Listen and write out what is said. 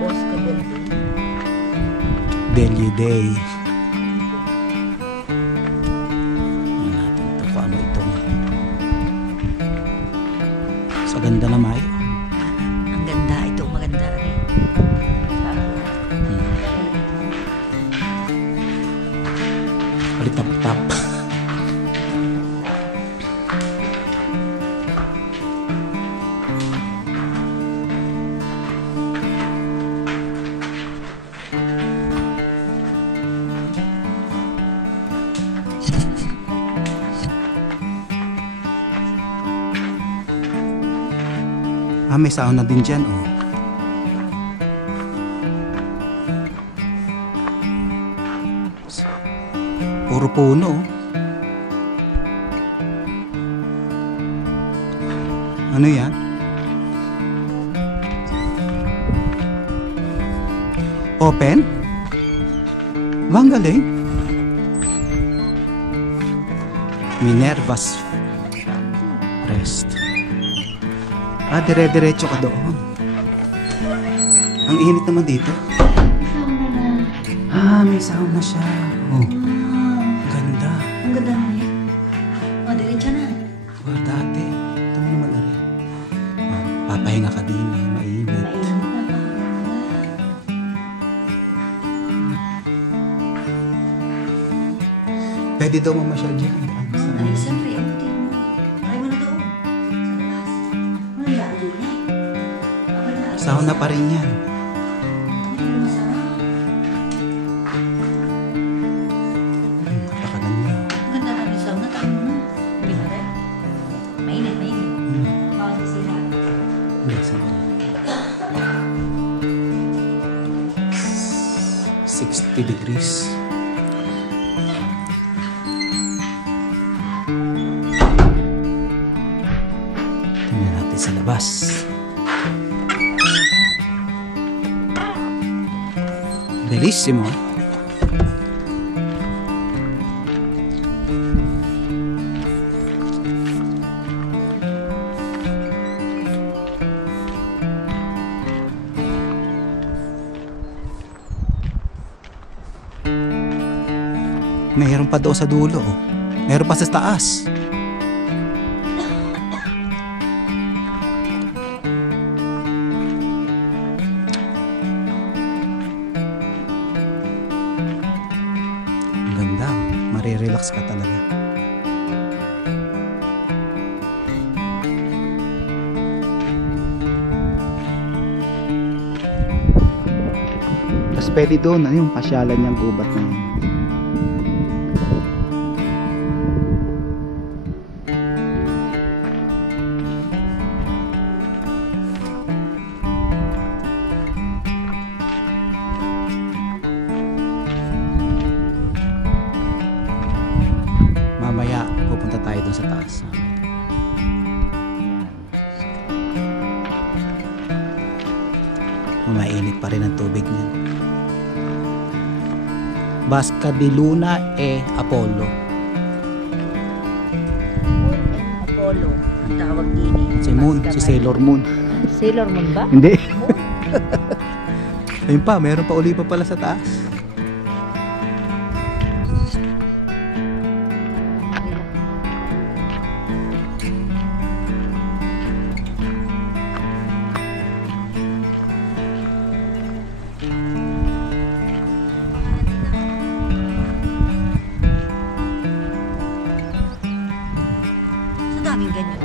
Bosque del Delhi Day. Ano natin ito, kung ano itong sa ganda na may. Ang ganda. Ito maganda rin. Palitap-tap. May sauna din dyan, oh. Puro puno, oh. Ano yan? Open? Bang galing? Minerva's Rest. Dire-diretso ka doon. Ang init naman dito. May sauna siya. Oh, ganda. Ang ganda na yan. O, diretso na. Dati. Ito mo naman na rin. Papahinga ka din eh. Mainit. Mainit na. Pwede daw mamasyal dyan. Ay, siyempre. Abutin mo. Ay, mo na doon. Sa labas. Ano yung doon eh? Sauna pa rin yan. Napakaganda. Ang ganda na rin sauna. Tama mo na. Pinare. Mainit, mainit. Bawal sisira. Hindi, sandali. 60 degrees. Tingnan natin sa labas. Bellissimo. Mayroon pa doon sa dulo. Mayroon pa sa taas. Ang ganda. Marirelax ka talaga. Tapos pwede doon, ano yung pasyalan niyang gubat na yun. Mamaya pupunta tayo dun sa taas. Mainit pa rin ang tubig niyan. Bosque de Luna e Apollo. Moon and Apollo. Ang tawag din eh. Si Moon, si Sailor Moon. Sailor Moon ba? Hindi. Moon? Ayun pa, meron pa uli pa pala sa taas. Sa daming ganyan.